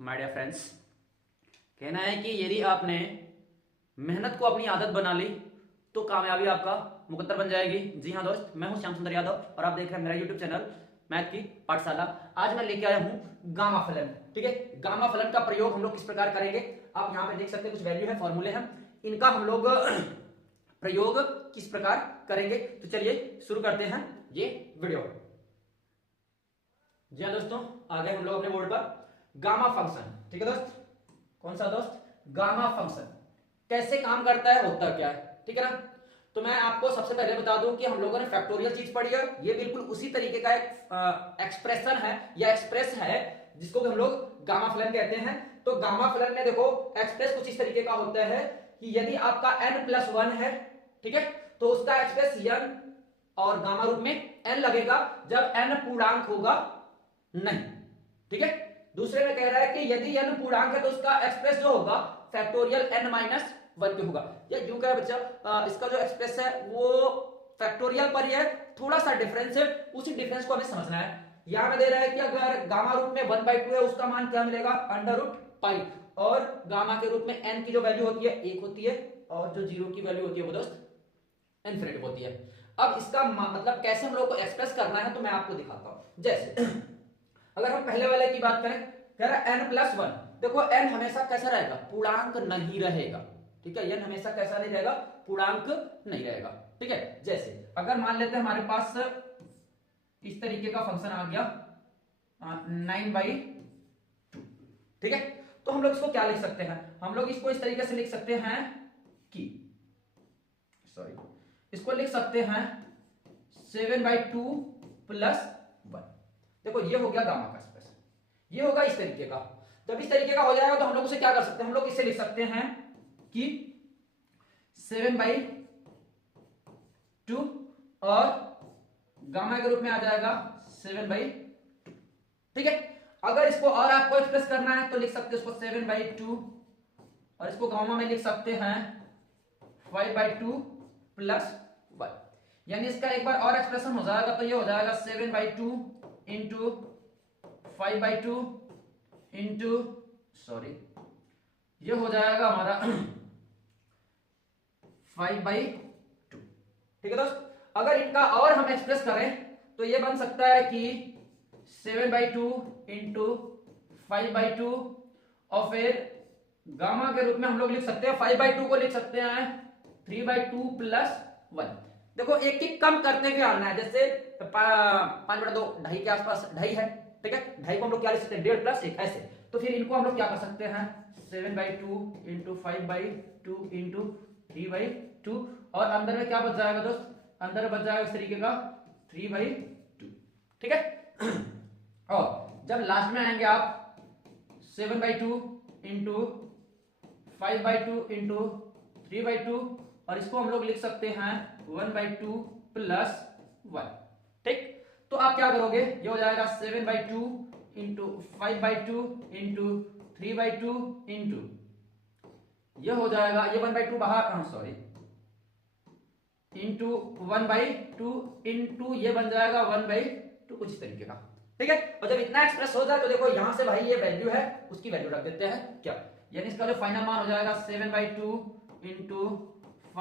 My dear friends. कहना है कि यदि आपने मेहनत को अपनी आदत बना ली तो कामयाबी आपका मुकद्दर बन जाएगी। जी हाँ दोस्त, मैं हूं श्याम सुंदर यादव और आप देख रहे हैं मेरा यूट्यूब चैनल मैथ की पाठशाला। आज मैं लेके आया हूं गामा फलन। ठीक है, गामा फलन का प्रयोग हम लोग किस प्रकार करेंगे, आप यहां पे देख सकते हैं कुछ वैल्यू है, फॉर्मूले हैं, इनका हम लोग प्रयोग किस प्रकार करेंगे। तो चलिए शुरू करते हैं ये वीडियो। जी हाँ दोस्तों, आ गए हम लोग अपने बोर्ड पर। गामा फंक्शन, ठीक है दोस्त, कौन सा दोस्त, गामा फंक्शन कैसे काम करता है, होता क्या है, ठीक है ना। तो मैं आपको सबसे पहले बता दूं कि हम लोगों ने फैक्टोरियल चीज पढ़ी है, ये बिल्कुल उसी तरीके का एक एक्सप्रेशन है या एक्सप्रेस है जिसको हम लोग गामा फलन कहते हैं। तो गामा फलन में देखो एक्सप्रेस कुछ इस तरीके का होता है कि यदि आपका n+1 है, ठीक है, तो उसका एक्सप्रेस n और गामा रूप में n लगेगा जब n पूर्णांक होगा नहीं, ठीक है। दूसरे में कह रहा है कि यदि n पूर्णांक है तो उसका एक्सप्रेस जो होगा फैक्टोरियल n-1 के होगा। या यूं कहे बच्चा, इसका जो एक्सप्रेस है वो फैक्टोरियल पर ही है, थोड़ा सा डिफरेंस है, उसी डिफरेंस को हमें समझना है। यहां में दे रहा है कि अगर गामा रूप में 1/2 है उसका मान क्या मिलेगा, √π, और गामा के रूप में n की जो वैल्यू होती है 1 होती है और जो 0 की वैल्यू होती है वो दोस्त इनफिनिटी होती है। अब इसका मतलब कैसे हम लोग को एक्सप्रेस करना है तो मैं आपको दिखाता हूं। जैसे अगर हम पहले वाले की बात करें, कह रहा है n+1, देखो n हमेशा कैसा रहेगा, पूर्णांक नहीं रहेगा, ठीक है, n हमेशा कैसा नहीं रहेगा, पूर्णांक नहीं रहेगा, ठीक है। जैसे अगर मान लेते हैं हमारे पास इस तरीके का फंक्शन आ गया 9/2, ठीक है, तो हम लोग इसको क्या लिख सकते हैं, हम लोग इसको इस तरीके से लिख सकते हैं कि इसको लिख सकते हैं 7/2 + 1। देखो ये हो गया गामा का एक्सप्रेशन, ये होगा इस तरीके का। जब इस तरीके का हो जाएगा तो हम लोग उसे क्या कर सकते हैं, हम लोग इसे लिख सकते हैं कि 7/2 और गामा के रूप में आ जाएगा 7/2, ठीक है। अगर इसको और आपको एक्सप्रेस करना है तो लिख सकते हैं इसको 7/2 और इसको गामा में लिख सकते हैं 5/2 + 1, यानी इसका एक बार और एक्सप्रेशन हो जाएगा तो ये हो जाएगा 7/2 × 5/2 ये हो जाएगा हमारा 5/2, ठीक है दोस्त। अगर इनका और हम एक्सप्रेस करें तो ये बन सकता है कि 7/2 × 5/2 और फिर गामा के रूप में हम लोग लिख सकते हैं 5/2 को लिख सकते हैं 3/2 + 1। देखो एक एक कम करते हुए आना है, जैसे 5/2 ढाई के आसपास ढाई है, ठीक है, ढाई को हम लोग क्या लिख सकते हैं 1.5 + 1 ऐसे। तो फिर इनको हम लोग क्या कर सकते हैं 7/2 × 5/2 × 3/2 और अंदर में क्या बच जाएगा दोस्त, अंदर बच जाएगा इस तरीके का 3/2, ठीक है। और जब लास्ट में आएंगे आप 7/2 × 5/2 × 3/2 और इसको हम लोग लिख सकते हैं 1/2 + 1, ठीक। तो आप क्या करोगे, ये हो जाएगा 7/2 × 5/2 × 3/2 ये हो जाएगा, ये 1/2 बाहर, सॉरी, × 1/2 ये बन जाएगा 1/2 कुछ इस तरीके का, ठीक है। और जब इतना एक्सप्रेस हो जाए तो देखो यहां से भाई ये वैल्यू है उसकी वैल्यू रख देते हैं क्या, यानी इसका जो फाइनल मान हो जाएगा 7/2 × 5/2 ×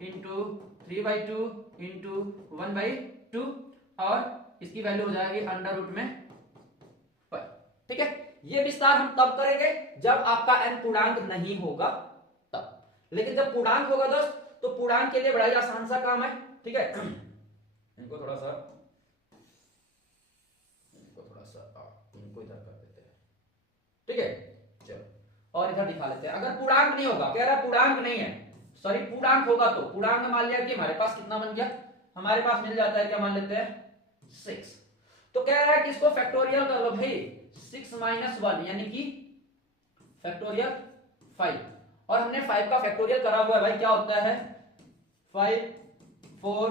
3/2 × 1/2 और इसकी वैल्यू हो जाएगी √π, ठीक है। ये विस्तार हम तब करेंगे जब आपका n पूर्णांक नहीं होगा तब, लेकिन जब पूर्णांक होगा दोस्त तो पूर्णांक के लिए बड़ा ही आसान सा काम है, ठीक है। इनको थोड़ा सा इनको इधर कर देते हैं, ठीक है, चलो और इधर दिखा लेते हैं। अगर पूर्णांक नहीं होगा, कह रहा है पूर्णांक नहीं है, सॉरी पूर्णांक होगा तो पूर्णांक मान लिया कि हमारे पास कितना बन गया, हमारे पास मिल जाता है क्या, मान लेते हैं 6। तो कह रहा है कि इसको फैक्टोरियल कर लो भाई, 6 - 1 यानी कि फैक्टोरियल 5, और हमने 5 का फैक्टोरियल करा हुआ है भाई, क्या होता है 5 4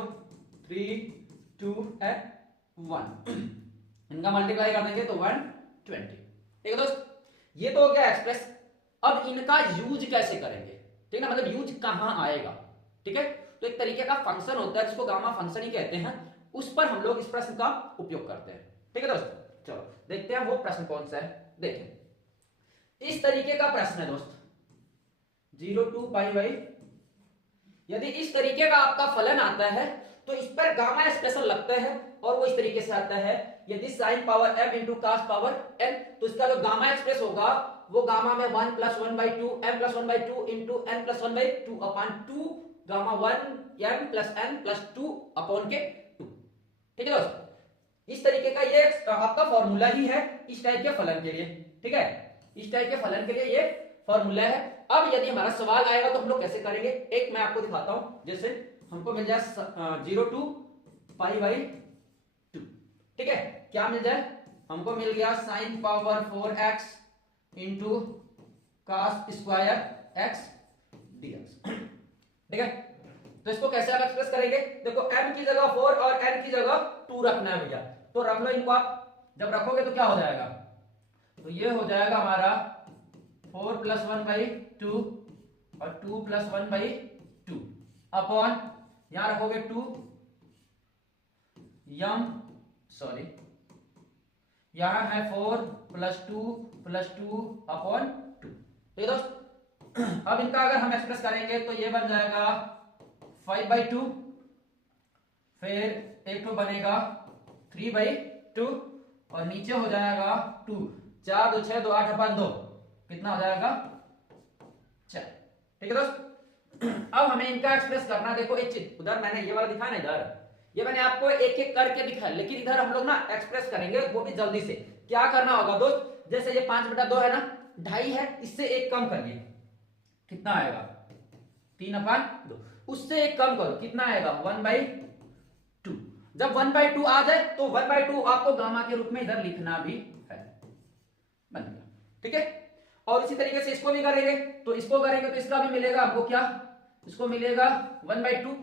3 2 and 1 इनका मल्टीप्लाई कर देंगे तो 120, ठीक है दोस्त। ये तो हो गया एक्सप्रेस। अब इनका यूज कैसे करेंगे, ठीक है ना, मतलब यूज कहां आएगा, ठीक है। तो एक तरीके का फंक्शन होता है जिसको गामा फंक्शन ही कहते हैं, उस पर हम लोग इस प्रश्न का उपयोग करते हैं, ठीक है दोस्त। चलो देखते हैं वो प्रश्न कौन सा है, देखें। इस तरीके का प्रश्न है दोस्त, 0 to पाई बाई, यदि इस तरीके का आपका फलन आता है तो इस पर गामा एक्सप्रेशन लगता है और वो इस तरीके से आता है, यदि sine power m into cos power n, तो इसका जो गामा एक्सप्रेस होगा वो गामा में 1 plus 1/2 m plus 1/2 into n plus 1/2 upon 2 gamma 1 m plus n plus 2 upon के 2। ठीक है दोस्त, इस तरीके का ये आपका फॉर्मूला ही है इस टाइप के फलन के लिए। ठीक है, इस टाइप के फलन के लिए ये फॉर्मूला है। अब यदि हमारा सवाल आएगा तो हम लोग कैसे करेंगे, एक मैं आपको दिखाता हूं। जैसे हमको मिल जाए 0 to पाई बाई 2। ठीक है, क्या मिल जाए, हमको मिल गया sine power 4x into cos square x dx। ठीक है, तो इसको कैसे आप एक्सप्रेस करेंगे, देखो m की जगह 4 और n की जगह 2 रखना है भैया, तो रख लो इनको। आप जब रखोगे तो क्या हो जाएगा, तो ये हो जाएगा हमारा 4 प्लस 1/2 और 2 प्लस 1/2 अपॉन, यहां रखोगे 2 यहां है 4 प्लस 2 अपॉन 2। तो ये दोस्त अब इनका अगर हम एक्सप्रेस करेंगे तो ये बन जाएगा 5/2, फिर एक तो बनेगा 3/2 और नीचे हो जाएगा 2, 4 2 6 2 8 अपॉन 2, कितना हो जाएगा 4। ठीक है दोस्त, अब हमें इनका एक्सप्रेस करना, देखो एक चीज उधर मैंने ये वाला दिखाया ना, इधर ये मैंने आपको एक एक करके दिखाया, लेकिन इधर हम लोग ना एक्सप्रेस करेंगे वो भी जल्दी से। क्या करना होगा दोस्त, जैसे ये 5/2 है ना, 2.5 है, इससे एक कम करिए, कितना आएगा 3/2, उससे एक कम करो, कितना आएगा 1/2। जब 1/2 आ जाए तो 1/2 आपको गामा के रूप में इधर लिखना भी है, बन गया। ठीक है, और इसी तरीके से इसको भी करेंगे, तो इसको करेंगे तो इसका भी मिलेगा हमको, क्या इसको मिलेगा 1/2,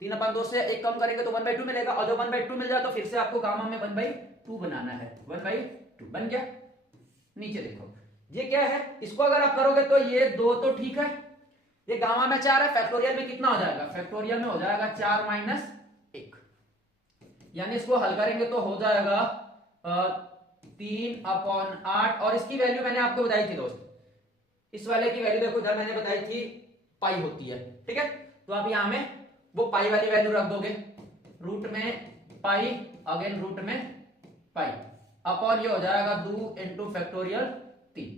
3/2 से एक कम करेंगे तो 1/2 मिलेगा, और जब 1/2 मिल जाए तो फिर से आपको गामा में 1/2 बनाना है, 1/2 बन गया। नीचे देखो ये क्या है, इसको अगर आप करोगे तो ये 2 तो ठीक है, ये गामा में 4 है, फैक्टोरियल में कितना हो जाएगा, फैक्टोरियल में हो जाएगा 4 माइनस 1, यानी इसको हल करेंगे तो हो जाएगा 3/8, और इसकी वैल्यू मैंने आपको बताई थी दोस्त, इस वाले की वैल्यू देखो इधर मैंने बताई थी पाई होती है। ठीक है, तो आप यहां में वो पाई वाली वैल्यू रख दोगे, रूट में पाई अगेन रूट में पाई अपॉन ये हो जाएगा 2 इंटू फैक्टोरियल 3,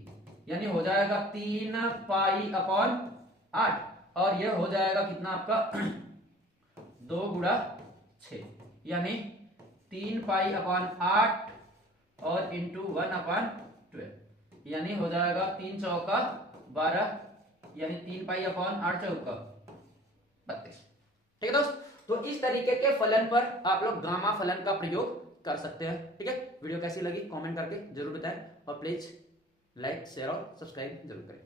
यानी हो जाएगा 3 पाई अपॉन 8, और ये हो जाएगा कितना आपका 2 गुणा 6, यानी 3 पाई अपॉन 8 और इंटू 1/12, यानी हो जाएगा 3 चौका 12, यानी 3 पाई अपॉन 8 चौका 32। ठीक है दोस्त, तो इस तरीके के फलन पर आप लोग गामा फलन का प्रयोग कर सकते हैं। ठीक है, वीडियो कैसी लगी कमेंट करके जरूर बताएं, और प्लीज लाइक शेयर और सब्सक्राइब जरूर करें।